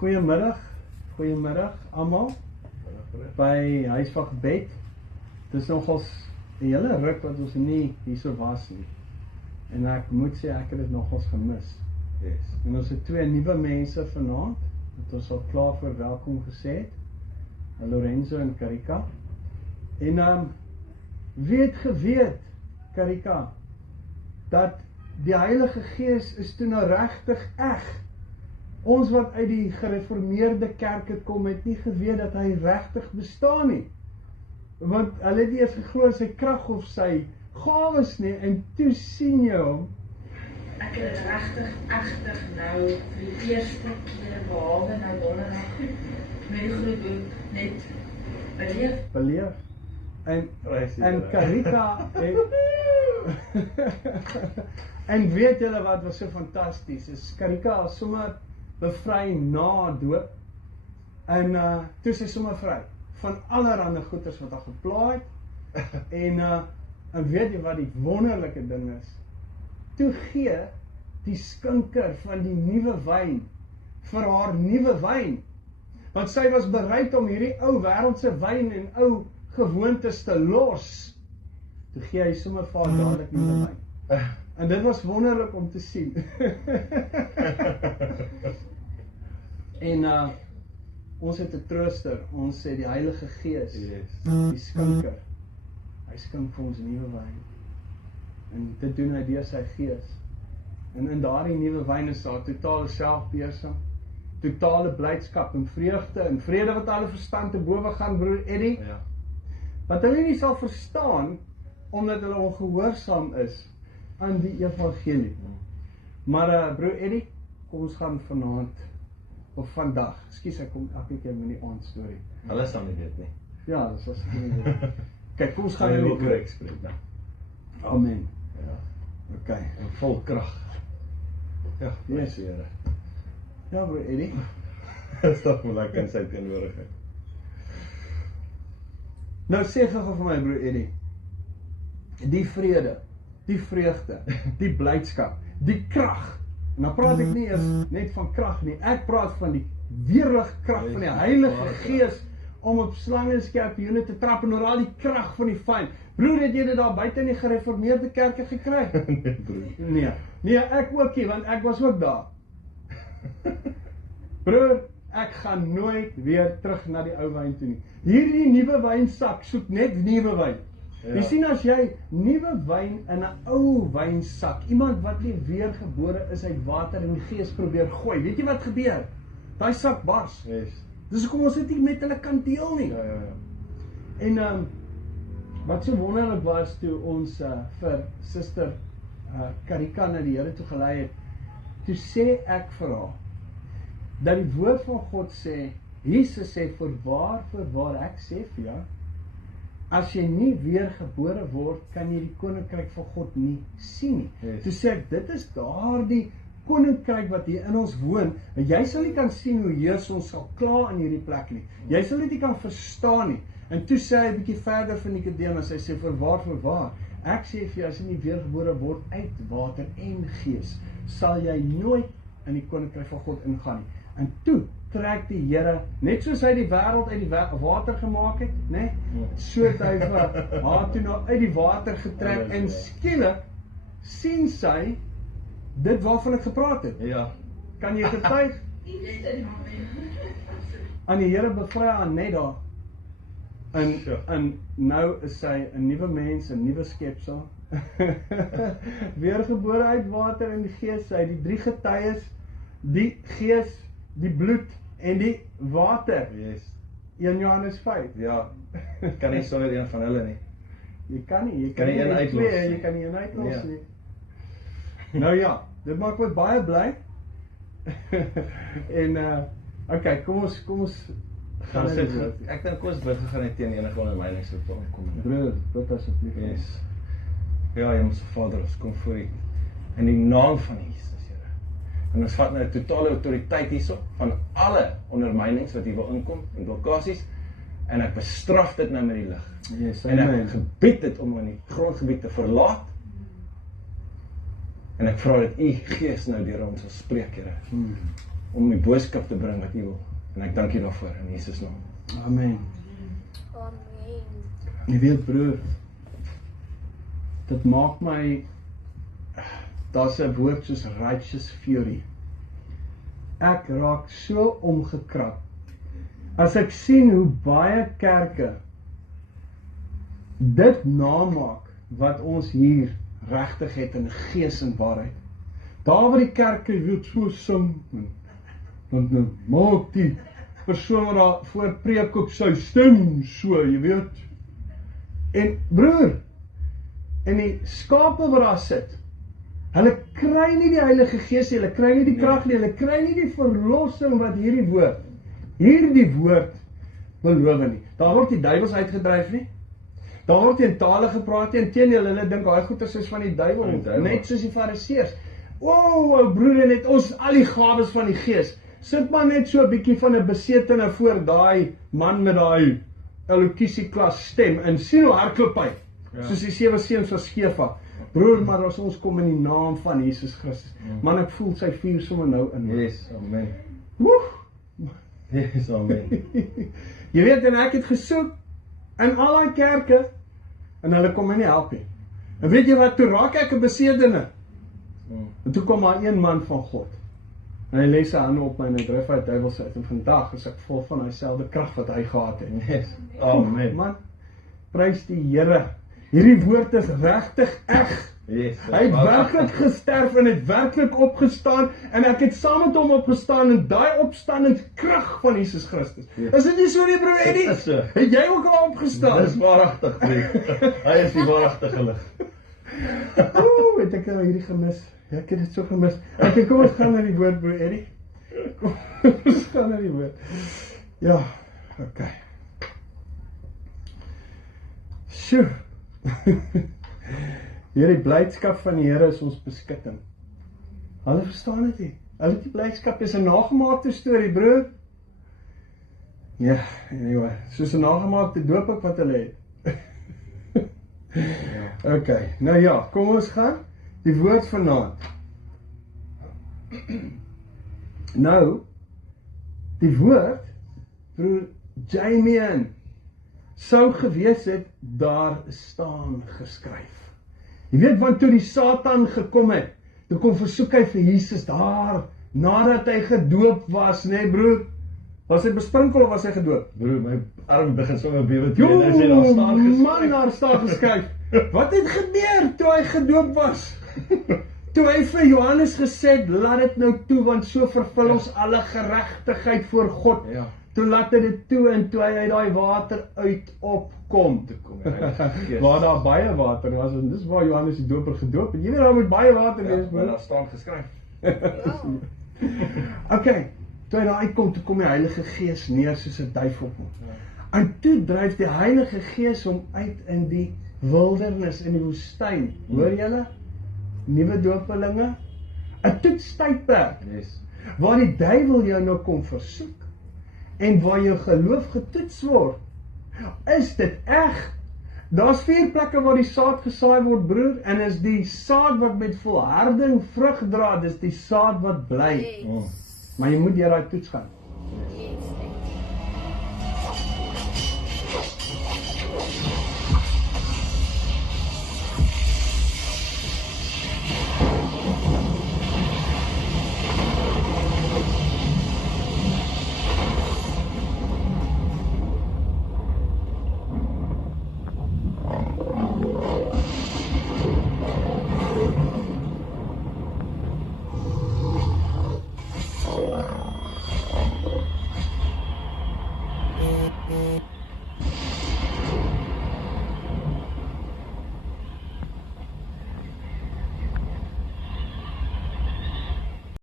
Goeiemiddag almal by Huis van Gebed. Dis nogals 'n hele ruk wat ons nie hierso was nie. En ek moet sê ek het dit nogals gemis. Yes. En ons het twee nuwe mense vanaand wat ons al klaar vir welkom gesê het. Lorenzo en Karika. En weet Karika, dat die Heilige Gees is toe nou regtig eg. Ons wat uit die gereformeerde kerk kom, het nie geweet dat hy regtig bestaan nie. Want hulle het nie eens geglo in sy krag of sy gawes nie, en toe sien jy hom. Ek het dit regtig nou vir die eerste keer behalwe nou donderdag met die groep net Beleef. En Karika en weet julle wat was so fantasties is? Karika is sommer bevry na doop. En toe sy sommer vry van allerhande goeters wat haar gepla het. En weet jy wat die wonderlike ding is? Toe gee die skinker van die nuwe wyn vir haar nuwe wyn. Want sy was bereid om hierdie ou wêreldse wyn en ou gewoontes te los. Toe gee hy sommer vir haar dadelik nuwe wyn. En dit was wonderlik om te sien. En ons het 'n trooster, ons sê die Heilige Gees, die skinker. Hy skink vir ons nuwe wyn. En dit doen hy deur sy Gees. En in daardie nuwe wyn is daar totale selfbeheersing, totale blydskap en vreugde en vrede wat alle verstand te bowe gaan, broer Eddie. Ja. Wat hulle nie sal verstaan omdat hulle ongehoorsaam is aan die evangelie. Maar broer Eddie, kom ons gaan vanaand of vandag. Ekskuus, ek kom elke keer met die aand storie. Hulle sal nie weet nie. Ja, dis as nie. Kyk, kom ons gaan Hy nou wil korrek spreek nou. Amen. Ja. Okay. En vol krag. Ja, Yes. Here. Ja, broer Eddie. Stap maar lekker in sy teenwoordigheid. Nou sê gou vir my, broer Eddie. Die vrede, die vreugde, die blydskap, die krag. En dan praat ek nie eers net van krag nie. Ek praat van die weerlig krag van die Heilige Gees om op slange en skorpioene te trap en oor al die krag van die vyand. Broer, het jy dit daar buite in die gereformeerde kerke gekry? Nee, broer. Nee, ek ook nie, want ek was ook daar. Broer, ek gaan nooit weer terug na die ou wyn toe nie. Hierdie nuwe wynsak soek net nuwe wyn. Ja. Jy sien, as jy nuwe wyn in 'n ou wynsak, iemand wat nie weergebore is uit water en die Gees probeer gooi, weet jy wat gebeur? Daai sak bars. Yes. Dis hoekom ons dit nie met hulle kan deel nie. Ja. En wat so wonderlik was toe ons vir Suster Karika na die Here toe gelei het, toe sê ek vir haar dat die woord van God sê, Jesus sê, voorwaar ek sê vir jou, as jy nie weer gebore word, kan jy die koninkryk van God nie sien nie. Yes. Toe sê ek, dit is daardie koninkryk wat hier in ons woon, en jy sal nie kan sien hoe heers ons sal klaar in hierdie plek nie. Jy sal dit nie kan verstaan nie. En toe sê hy 'n bietjie verder van Nikodemus, hy sê, voorwaar, ek sê vir jou, as jy nie weergebore word uit water en gees, sal jy nooit in die koninkryk van God ingaan nie. En toe trek die Here, net soos hy die wêreld uit die water gemaak het, né? So het hy vir haar toe nou uit die water getrek en skielik sien sy dit waarvan ek gepraat het. Ja. Kan jy getuig? Aan die Here bevry haar net daar. En nou is sy 'n nuwe mens, 'n nuwe skepsel. Weergebore uit water en die Gees, sy die drie getuies, die Gees, die bloed en die water. Yes. 1 Johannes 5. Ja. Kan nie sonder een van hulle nie. Jy kan nie Kan nie een uitlos twee, nie. jy kan nie een uitlos Nee. nie. Nou ja, dit maak my baie bly. En okay, kom ons Gaan sit. Ek dink ons bid gaan net teen enige ondermynings wat kom. Broer, bid asseblief. Yes. Ja, Hemelse Vader, ons kom voor U in die naam van Jesus, Here. En ons vat nou totale autoriteit hierso van alle ondermynings wat hier wil inkom en blokkasies, en ek bestraf dit nou met die lig. Yes, En amen. ek gebied dit om in die grondgebied te verlaat. En ek vra dat U Gees nou deur ons sal spreek, Here. om die boodskap te bring wat U wil. En ek dank U daarvoor in Jesus naam. Amen. Amen. Jy weet broer, dit maak my, daar's 'n woord soos righteous fury. Ek raak so omgekrap as ek sien hoe baie kerke dit namaak wat ons hier regtig het in gees en waarheid. Daar waar die kerke weet so sing, dan maak die persoon wat daar voor preek op sy stem so, jy weet. En broer, en die skape wat daar sit, hulle kry nie die Heilige Gees nie, hulle kry nie die krag nie, hulle kry nie die verlossing wat hierdie woord beloof nie. Daar word die duiwels uitgedryf nie. Daar word in tale gepraat nie, inteendeel hulle dink daai goeters is van die duiwel, net soos die Fariseërs. O, broer, net ons al die gawes van die Gees. Sit maar net so 'n bietjie van 'n besetene voor daai man met daai elokisieklas stem en sien hoe hardloop hy. Soos die 7 seuns van Skefa. Broer, maar as ons kom in die naam van Jesus Christus, man, ek voel sy vuur sommer nou in. Yes, amen. Woe! Yes, amen. Jy weet, en ek het gesoek in al die kerke en hulle kom my nie help nie. En weet jy wat, toe raak ek 'n besedene. En toe kom maar een man van God. En hy lê sy hande op my en hy dryf uit duiwels uit. En vandag is ek vol van hy selfde krag wat hy gehad het. Yes, amen. Man, prys die Here. Hierdie woord is regtig eg. Yes, Hy het werklik gesterf en het werklik opgestaan en ek het saam met hom opgestaan in daai opstandingskrag van Jesus Christus. Ja. Is dit nie so nie, broer Eddie? Dit is so. Het jy ook al opgestaan? Dis waaragtig, broer. Hy is die waaragtige lig. Oeh, het ek nou hierdie gemis. Ja, ek het dit so gemis. Okay, kom ons gaan na die woord, broer Eddie. Kom ons gaan na die woord. Ja, okay. Sjoe. Hierdie blydskap van die Here is ons beskutting. Hulle verstaan dit nie. Hulle die blydskap is 'n nagemaakte storie, broer. Ja, anyway, soos 'n nagemaakte doop ook wat hulle het. Okay, nou ja, kom ons gaan. Die woord vanaand. Nou, die woord, broer Jamie, sou gewees het, daar staan geskryf. Jy weet, want toe die Satan gekom het, toe kom versoek hy vir Jesus daar, nadat hy gedoop was, nee broer, was hy besprinkel of was hy gedoop? Broer, my arm begin sommer bewe toe en hy sê daar staan geskryf. Man, daar staan geskryf. Wat het gebeur toe hy gedoop was? Toe hy vir Johannes gesê het, laat dit nou toe, want so vervul ons alle geregtigheid voor God. Ja. Toe laat hy dit toe en toe hy uit daai water uit opkom. Waar daar baie water was, en dis waar Johannes die doper gedoop het. Jy weet, daar moet baie water wees, maar daar staan geskryf. Okay, toe hy daar uitkom, toe kom die Heilige Gees neer soos 'n duif op hom. En toe dryf die Heilige Gees hom uit in die wildernis, in die woestyn. Hoor julle? Nuwe doopelinge. 'n Toetstydperk. Yes. Waar die duiwel jou nou kom versoek en waar jou geloof getoets word. Is dit eg? Daar's 4 plekke waar die saad gesaai word, broer, en is die saad wat met volharding vrug dra, dis die saad wat bly. Maar jy moet deur daai toets gaan.